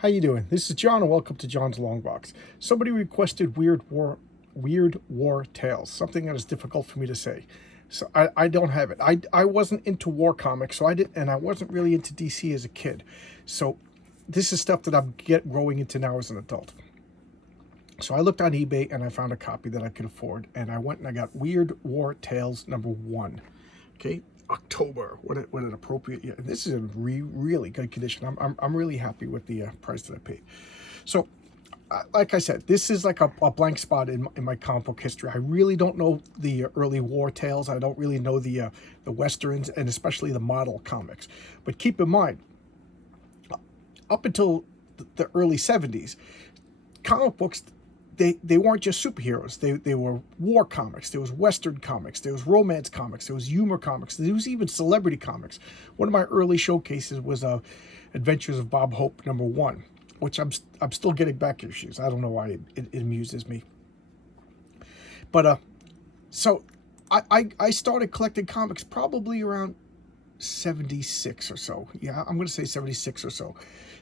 How you doing? This is John, and welcome to John's Long Box. Somebody requested weird war tales, something that is difficult for me to say. So I don't have it. I wasn't into war comics, so I wasn't really into DC as a kid. So this is stuff that I'm growing into now as an adult. So I looked on eBay and I found a copy that I could afford, and I went and I got Weird War Tales #1. Okay, October. What an appropriate year. This is in really good condition. I'm really happy with the price that I paid. So, like I said, this is like a blank spot in my comic book history. I really don't know the early war tales. I don't really know the westerns, and especially the model comics. But keep in mind, up until the early 70s, comic books, they weren't just superheroes. They were war comics. There was Western comics. There was romance comics. There was humor comics. There was even celebrity comics. One of my early showcases was Adventures of Bob Hope #1, which I'm still getting back issues. I don't know why it amuses me. But so I started collecting comics probably around 76 or so. Yeah, I'm going to say 76 or so.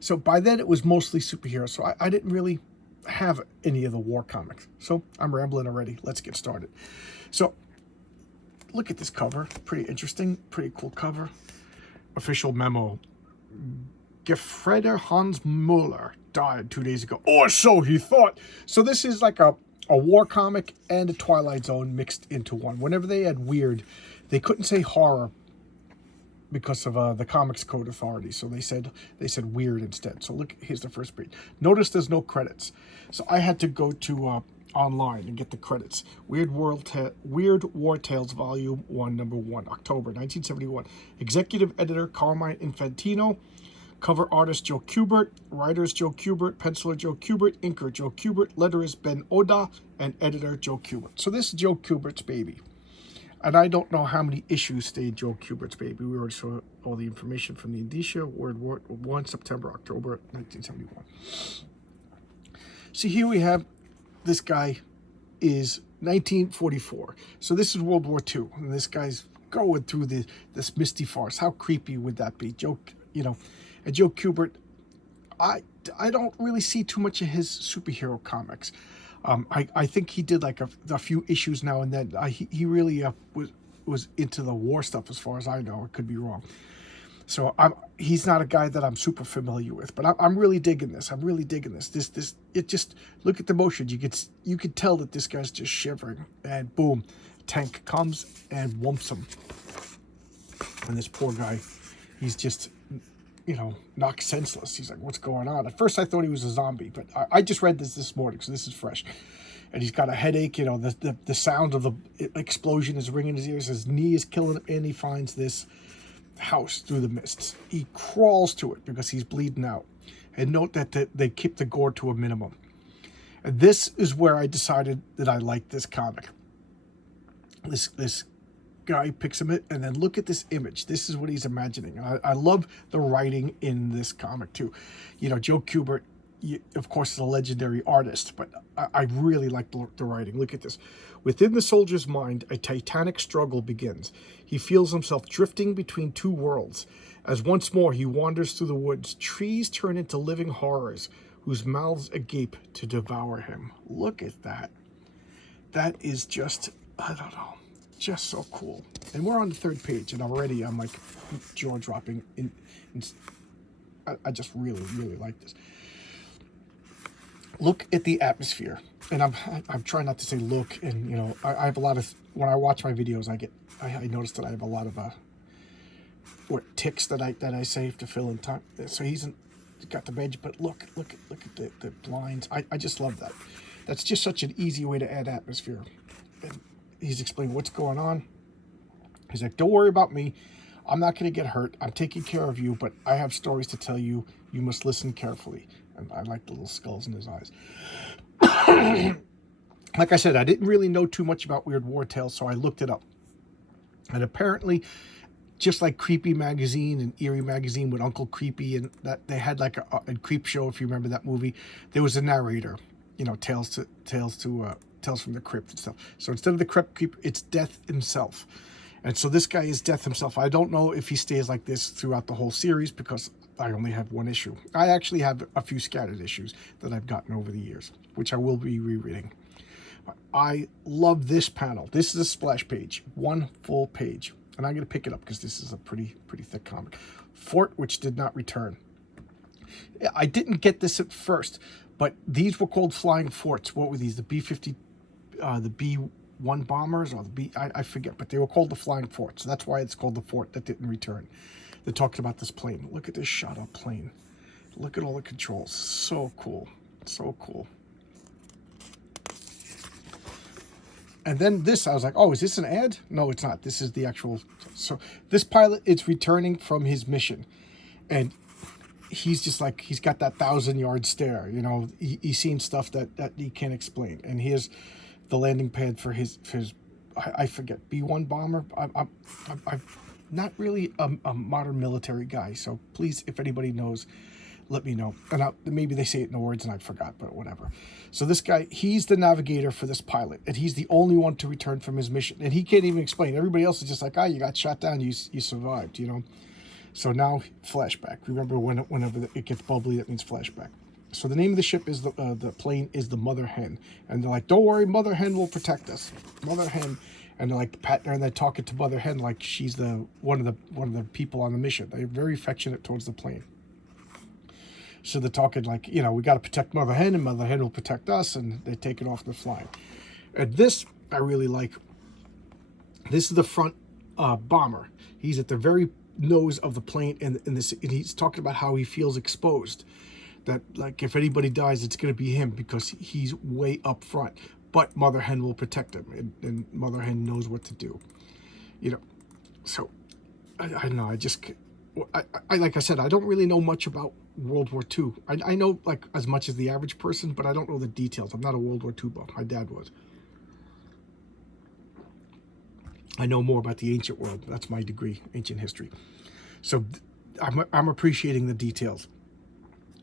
So by then it was mostly superheroes. So I didn't really have any of the war comics. So I'm rambling already. Let's get started. So look at this cover. Pretty interesting. Pretty cool cover. Official memo. Gefreder Hans Muller died 2 days ago. Or so he thought. So this is like a war comic and a Twilight Zone mixed into one. Whenever they had weird, they couldn't say horror because of the Comics Code Authority, so they said weird instead. So look, here's the first page. Notice there's no credits, so I had to go to online and get the credits. Weird War Tales Volume 1, #1, October 1971. Executive Editor Carmine Infantino. Cover artist Joe Kubert. Writers Joe Kubert. Penciler Joe Kubert. Inker Joe Kubert. Letterist Ben Oda. And editor Joe Kubert. So this is Joe Kubert's baby. And I don't know how many issues stayed Joe Kubert's baby. We already saw all the information from the indicia. World War I, September, October 1971. See, here we have this guy is 1944. So this is World War II. And this guy's going through this misty forest. How creepy would that be? Joe, and Joe Kubert, I don't really see too much of his superhero comics. I think he did like a few issues now and then. He really was into the war stuff, as far as I know. I could be wrong. So he's not a guy that I'm super familiar with, but I'm really digging this. I'm really digging this. It just, look at the motion. You could tell that this guy's just shivering, and boom, tank comes and whumps him. And this poor guy, he's just, knocked senseless. He's like, what's going on? At first I thought he was a zombie, but I just read this morning, so this is fresh. And he's got a headache. The sound of the explosion is ringing in his ears. His knee is killing him, and he finds this house through the mists. He crawls to it because he's bleeding out. And note that they keep the gore to a minimum. And this is where I decided that I liked this comic. This guy picks him, and then look at this image. This is what he's imagining. I love the writing in this comic too. Joe Kubert, of course, is a legendary artist, but I really like the writing. Look at this. Within the soldier's mind, a titanic struggle begins. He feels himself drifting between two worlds. As once more he wanders through the woods, trees turn into living horrors whose mouths agape to devour him. Look at that. That is just, I don't know, just so cool. And we're on the third page, and already I'm like jaw dropping. I just really like this. Look at the atmosphere, and I'm trying not to say look. And I have a lot of, when I watch my videos, I notice that I have a lot of ticks that I save to fill in time. So he's got the veg, but look at the blinds. I just love that. That's just such an easy way to add atmosphere. And he's explaining what's going on. He's like, don't worry about me. I'm not going to get hurt. I'm taking care of you, but I have stories to tell you. You must listen carefully. And I like the little skulls in his eyes. Like I said, I didn't really know too much about Weird War Tales, so I looked it up. And apparently, just like Creepy Magazine and Eerie Magazine with Uncle Creepy, and that they had like a Creep Show, if you remember that movie, there was a narrator, Tales from the Crypt and stuff. So instead of the Crypt Creep, it's Death himself. And so this guy is Death himself. I don't know if he stays like this throughout the whole series, because I only have one issue. I actually have a few scattered issues that I've gotten over the years, which I will be rereading. I love this panel. This is a splash page, one full page. And I'm going to pick it up because this is a pretty thick comic. Fort which did not return. I didn't get this at first, but these were called flying forts. What were these? The B-50, the B-1 bombers, or the I forget, but they were called the flying forts. So that's why it's called the fort that didn't return. They're talking about this plane. Look at this shot of plane. Look at all the controls. So cool. So cool. And then this, I was like, oh, is this an ad? No, it's not. This is the actual... So this pilot is returning from his mission. And he's just like, he's got that 1,000-yard stare. You know, he's seen stuff that he can't explain. And here's the landing pad for his I forget, B-1 bomber. I'm not really a modern military guy. So please, if anybody knows, let me know. And maybe they say it in the words and I forgot, but whatever. So this guy, he's the navigator for this pilot, and he's the only one to return from his mission. And he can't even explain. Everybody else is just like, you got shot down, you survived, you know. So now, flashback. Remember, whenever it gets bubbly, that means flashback. So the name of the ship is the plane is the Mother Hen, and they're like, don't worry, Mother Hen will protect us. Mother Hen. And they're like patting her and they're talking to Mother Hen like she's one of the people on the mission. They're very affectionate towards the plane. So they're talking like, you know, we got to protect Mother Hen, and Mother Hen will protect us, and they take it off the flying. And this I really like. This is the front bomber. He's at the very nose of the plane, and he's talking about how he feels exposed. That like if anybody dies, it's going to be him because he's way up front. But Mother Hen will protect him, and Mother Hen knows what to do. You know, so I don't know. I like I said, I don't really know much about World War II. I know like as much as the average person, but I don't know the details. I'm not a World War II buff. My dad was. I know more about the ancient world. That's my degree, ancient history. So I'm appreciating the details.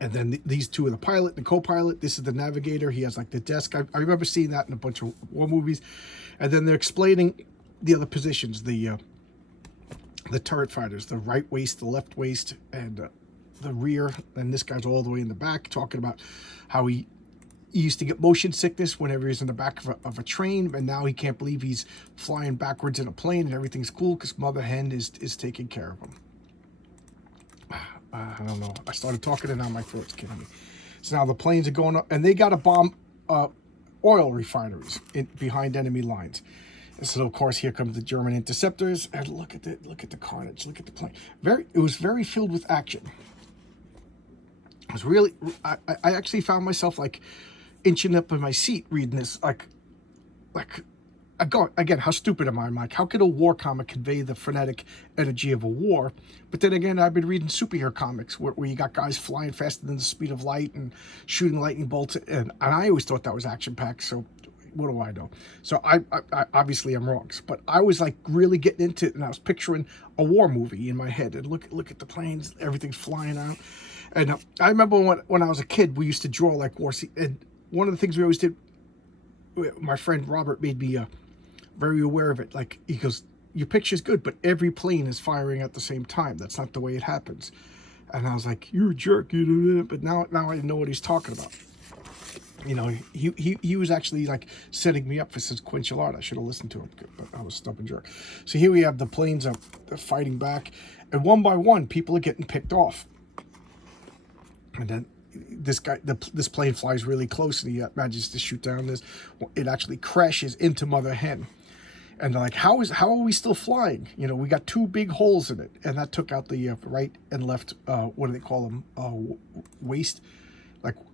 And then these two are the pilot and the co-pilot. This is the navigator. He has like the desk. I remember seeing that in a bunch of war movies. And then they're explaining the other positions, the turret fighters, the right waist, the left waist, and the rear. And this guy's all the way in the back, talking about how he used to get motion sickness whenever he's in the back of a train, and now he can't believe he's flying backwards in a plane and everything's cool because Mother Hen is taking care of him. I don't know. I started talking and now my throat's killing me. So now the planes are going up, and they got to bomb oil refineries behind enemy lines. And so of course here comes the German interceptors, and look at the carnage. Look at the plane. It was very filled with action. It was really. I actually found myself like inching up in my seat reading this. Like again, how stupid am I? I'm like, how could a war comic convey the frenetic energy of a war? But then again, I've been reading superhero comics where you got guys flying faster than the speed of light and shooting lightning bolts, and I always thought that was action-packed, so what do I know? So I obviously I'm wrong, but I was like really getting into it, and I was picturing a war movie in my head, and look at the planes, everything's flying out. And I remember when I was a kid, we used to draw like war scenes, and one of the things we always did, my friend Robert made me very aware of it. Like, he goes, your picture's good, but every plane is firing at the same time. That's not the way it happens. And I was like, you're a jerk, you know. But now I know what he's talking about. You know, he was actually like setting me up for sequential art. I should have listened to him, but I was a stubborn jerk. So here we have the planes are fighting back, and one by one, people are getting picked off. And then this plane flies really close, and he manages to shoot down this. It actually crashes into Mother Hen. And they're like, how are we still flying? You know, we got two big holes in it. And that took out the right and left, what do they call them? Waste.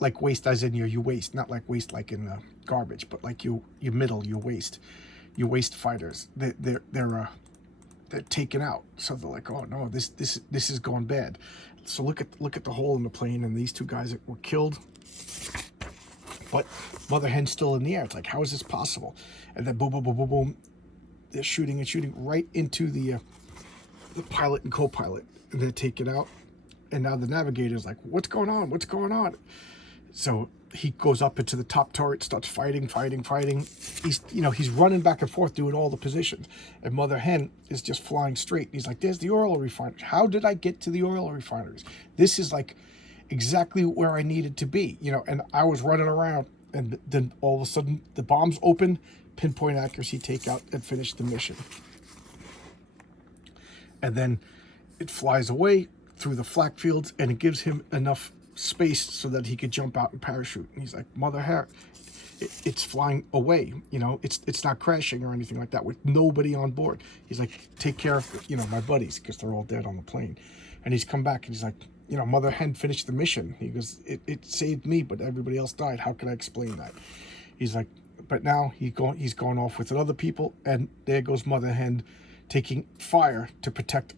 Like waste as in you waste. Not like waste like in garbage, but like you middle, you waste. You waste fighters. They're taken out. So they're like, oh no, this is going bad. So look at the hole in the plane, and these two guys that were killed. But Mother Hen's still in the air. It's like, how is this possible? And then boom, boom, boom, boom, boom. They're shooting right into the pilot and co-pilot, and they're taken out. And now the navigator's like, what's going on? What's going on? So he goes up into the top turret, starts fighting. He's running back and forth doing all the positions. And Mother Hen is just flying straight. He's like, there's the oil refineries. How did I get to the oil refineries? This is like exactly where I needed to be, and I was running around, and then all of a sudden the bombs open, pinpoint accuracy takeout, and finish the mission. And then it flies away through the flak fields, and it gives him enough space so that he could jump out and parachute. And he's like, Mother Hen, it's flying away, it's not crashing or anything like that with nobody on board. He's like, take care of, my buddies, because they're all dead on the plane. And he's come back and he's like, Mother Hen finished the mission. He goes, it saved me, but everybody else died. How can I explain that? He's like, but now he's going off with other people, and there goes Mother Hen taking fire to protect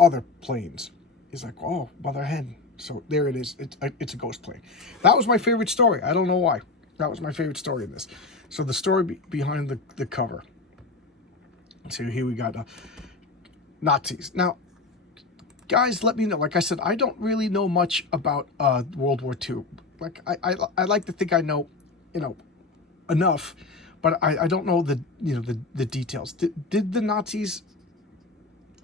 other planes. He's like, oh, Mother Hen. So there it is. It's a ghost plane. That was my favorite story. I don't know why. That was my favorite story in this. So the story behind the cover. So here we got Nazis. Now, guys, let me know. Like I said, I don't really know much about World War II. Like I like to think I know, enough, but I don't know the details. Did the Nazis?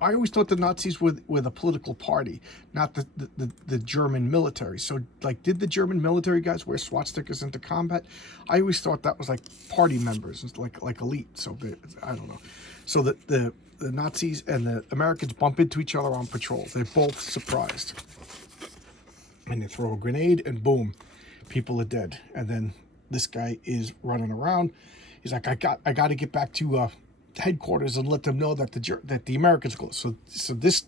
I always thought the Nazis were the political party, not the German military. So, like, did the German military guys wear swastikas into combat? I always thought that was like party members, like elite. So I don't know. So the Nazis and the Americans bump into each other on patrol. They're both surprised, and they throw a grenade, and boom, people are dead. And then this guy is running around. He's like, I got to get back to headquarters and let them know that the Americans go. So this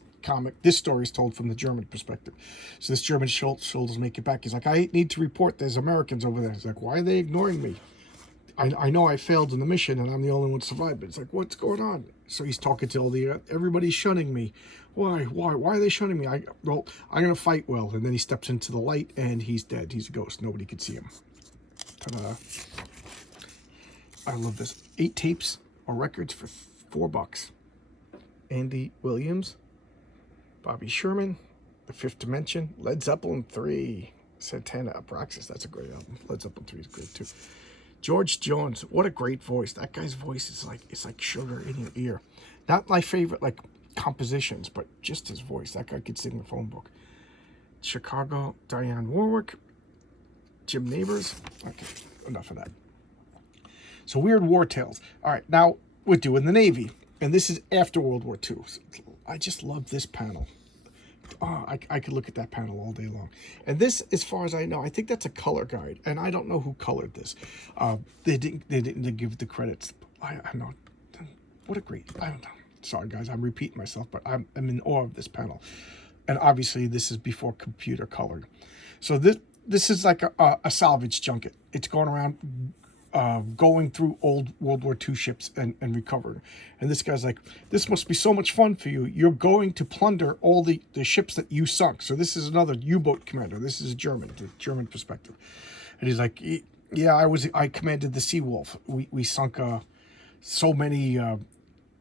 story is told from the German perspective. So this German soldiers make it back. He's like, I need to report there's Americans over there. He's like, why are they ignoring me? I know I failed in the mission and I'm the only one who survived. But it's like, what's going on? So he's talking to everybody's shunning me. Why are they shunning me? I'm gonna fight well. And then he steps into the light and he's dead. He's a ghost. Nobody could see him. Ta-da. I love this. 8 tapes or records for $4. Andy Williams, Bobby Sherman, The Fifth Dimension, Led Zeppelin 3, Santana Abraxas. That's a great album. Led Zeppelin 3 is great too. George Jones, what a great voice. That guy's voice is like sugar in your ear. Not my favorite like compositions, but just his voice. That guy could sing the phone book. Chicago, Diane Warwick, Jim Neighbors. Okay, enough of that. So Weird War Tales. All right, now we're doing the Navy, and this is after World War II. So I just love this panel. Oh, I could look at that panel all day long. And this, as far as I know, I think that's a color guide, and I don't know who colored this. They didn't give the credits. I know. What a great. I don't know. Sorry, guys, I'm repeating myself, but I'm in awe of this panel. And obviously, this is before computer coloring. So this is like a salvage junket. It's going around. Going through old World War II ships and recovering. And this guy's like, this must be so much fun for you. You're going to plunder all the ships that you sunk. So this is another U-boat commander. This is the German perspective. And he's like, yeah, I commanded the Seawolf. We sunk so many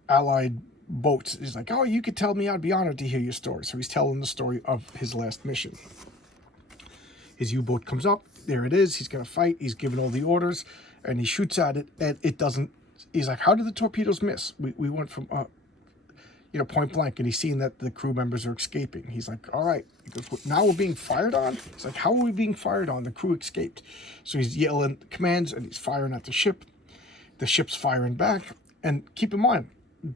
Allied boats. He's like, oh, you could tell me. I'd be honored to hear your story. So he's telling the story of his last mission. His U-boat comes up. There it is. He's going to fight. He's giving all the orders. And he shoots at it, and it doesn't. He's like, how did the torpedoes miss? We went from, point blank, and he's seeing that the crew members are escaping. He's like, all right. He goes, now we're being fired on? He's like, how are we being fired on? The crew escaped. So he's yelling commands, and he's firing at the ship. The ship's firing back. And keep in mind,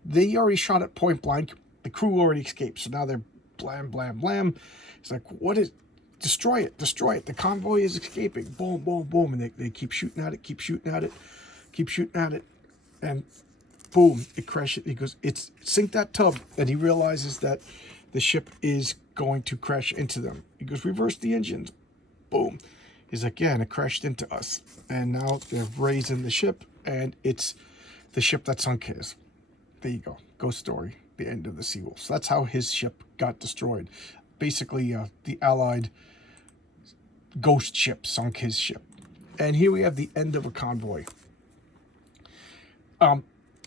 they already shot at point blank. The crew already escaped. So now they're blam, blam, blam. He's like, what is... Destroy it. The convoy is escaping. Boom, boom, boom. And they keep shooting at it, and boom, it crashes. He goes, sink that tub. And he realizes that the ship is going to crash into them. He goes, reverse the engines. Boom. He's like, yeah, and it crashed into us. And now they're raising the ship, and it's the ship that sunk his. There you go. Ghost story. The end of the Seawolf. So that's how his ship got destroyed. Basically, the Allied ghost ship sunk his ship. And here we have the end of a convoy. I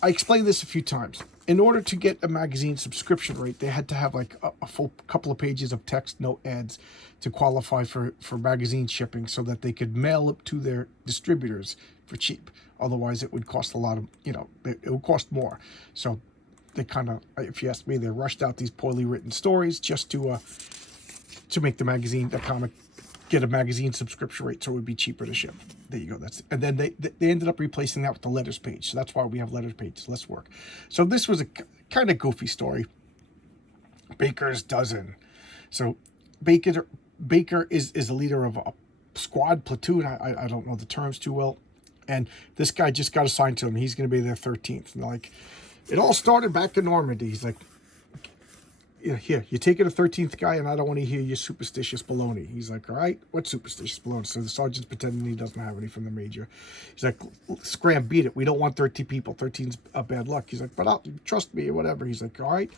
explained this a few times. in order to get a magazine subscription rate, they had to have like a full couple of pages of text, no ads, to qualify for magazine shipping, so that they could mail it to their distributors for cheap. Otherwise, it would cost a lot of, it would cost more. So they kind of, if you ask me, they rushed out these poorly written stories just to make the magazine, the comic, get a magazine subscription rate, so it would be cheaper to ship. There you go. And then they ended up replacing that with the letters page. So that's why we have letters pages, less work. So this was a kind of goofy story. Baker's Dozen. So Baker is the leader of a squad, platoon. I don't know the terms too well. And this guy just got assigned to him. He's going to be their 13th. And like, it all started back in Normandy. He's like, here, you're taking a 13th guy, and I don't want to hear your superstitious baloney. He's like, all right, what superstitious baloney? So the sergeant's pretending he doesn't have any from the major. He's like, scram, beat it. We don't want 13 people. 13's a bad luck. He's like, but trust me or whatever. He's like, all right,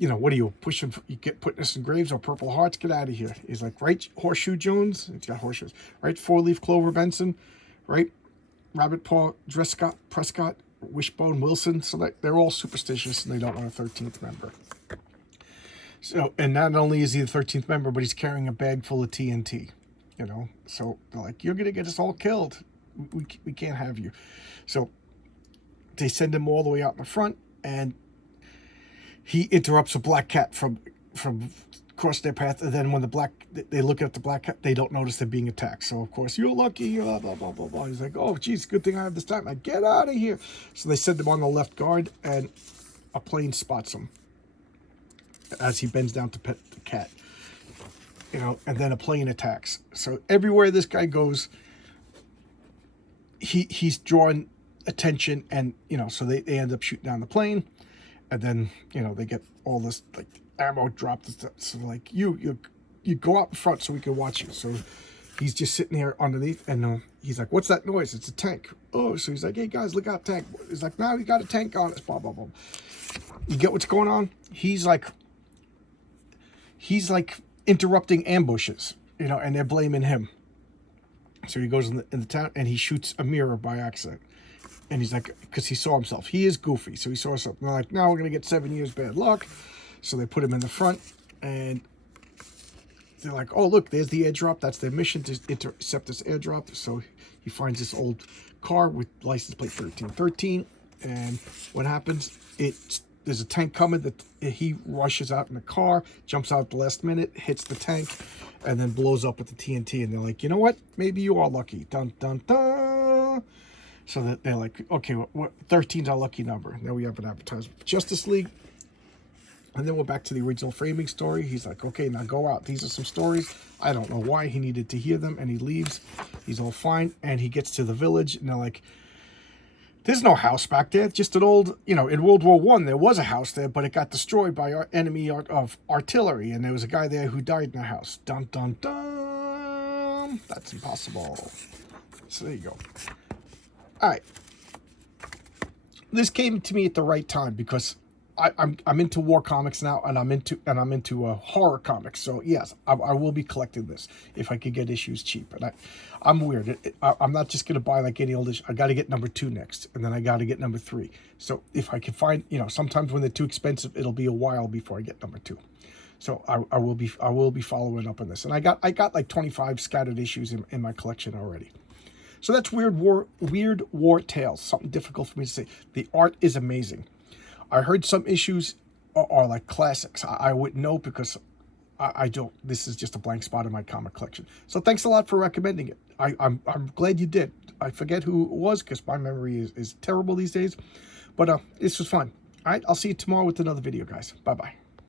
what are you pushing? You putting us in graves or Purple Hearts? Get out of here. He's like, right, Horseshoe Jones. It's got horseshoes. Right, Four-Leaf Clover Benson. Right, Rabbit Paw Prescott, Wishbone Wilson. So they're all superstitious, and they don't want a 13th member. So, and not only is he the 13th member, but he's carrying a bag full of TNT, So they're like, you're going to get us all killed. We can't have you. So they send him all the way out in the front, and he interrupts a black cat from across their path. And then when they look at the black cat, they don't notice they're being attacked. So, of course, you're lucky, blah, blah, blah, blah, blah. He's like, oh, geez, good thing I have this time. I get out of here. So they send him on the left guard, and a plane spots him as he bends down to pet the cat, and then a plane attacks. So everywhere this guy goes, he's drawing attention, and, so they end up shooting down the plane, and then, they get all this, like, ammo dropped. So, like, you go out in front so we can watch you. So he's just sitting here underneath, and he's like, what's that noise? It's a tank. Oh, so he's like, hey, guys, look out, tank. He's like, no, we got a tank on us, blah, blah, blah. You get what's going on? He's like interrupting ambushes, and they're blaming him. So he goes in the town, and he shoots a mirror by accident. And he's like, because he saw himself. He is goofy, so he saw something. They're like, now we're going to get 7 years bad luck. So they put him in the front, and they're like, oh, look, there's the airdrop. That's their mission, to intercept this airdrop. So he finds this old car with license plate 1313. And what happens? There's a tank coming that he rushes out in the car, jumps out at the last minute, hits the tank, and then blows up with the TNT. And they're like, you know what? Maybe you are lucky. Dun, dun, dun. So that they're like, okay, 13's our lucky number. Now we have an advertisement for Justice League. And then we're back to the original framing story. He's like, okay, now go out. These are some stories. I don't know why he needed to hear them. And he leaves. He's all fine. And he gets to the village. And they're like, there's no house back there. Just an old, in World War I, there was a house there, but it got destroyed by our enemy of artillery. And there was a guy there who died in the house. Dun, dun, dun. That's impossible. So there you go. All right. This came to me at the right time, because I'm into war comics now, and I'm into horror comics. So yes, I will be collecting this if I could get issues cheap. And I'm weird. I'm not just gonna buy like any old issue. I got to get number 2 next, and then I got to get number 3. So if I can find, sometimes when they're too expensive, it'll be a while before I get number 2. So I will be following up on this. And I got like 25 scattered issues in my collection already. So that's Weird War Tales. Something difficult for me to say. The art is amazing. I heard some issues are like classics. I wouldn't know, because I don't. This is just a blank spot in my comic collection. So thanks a lot for recommending it. I'm glad you did. I forget who it was, because my memory is terrible these days. But this was fun. All right, I'll see you tomorrow with another video, guys. Bye-bye.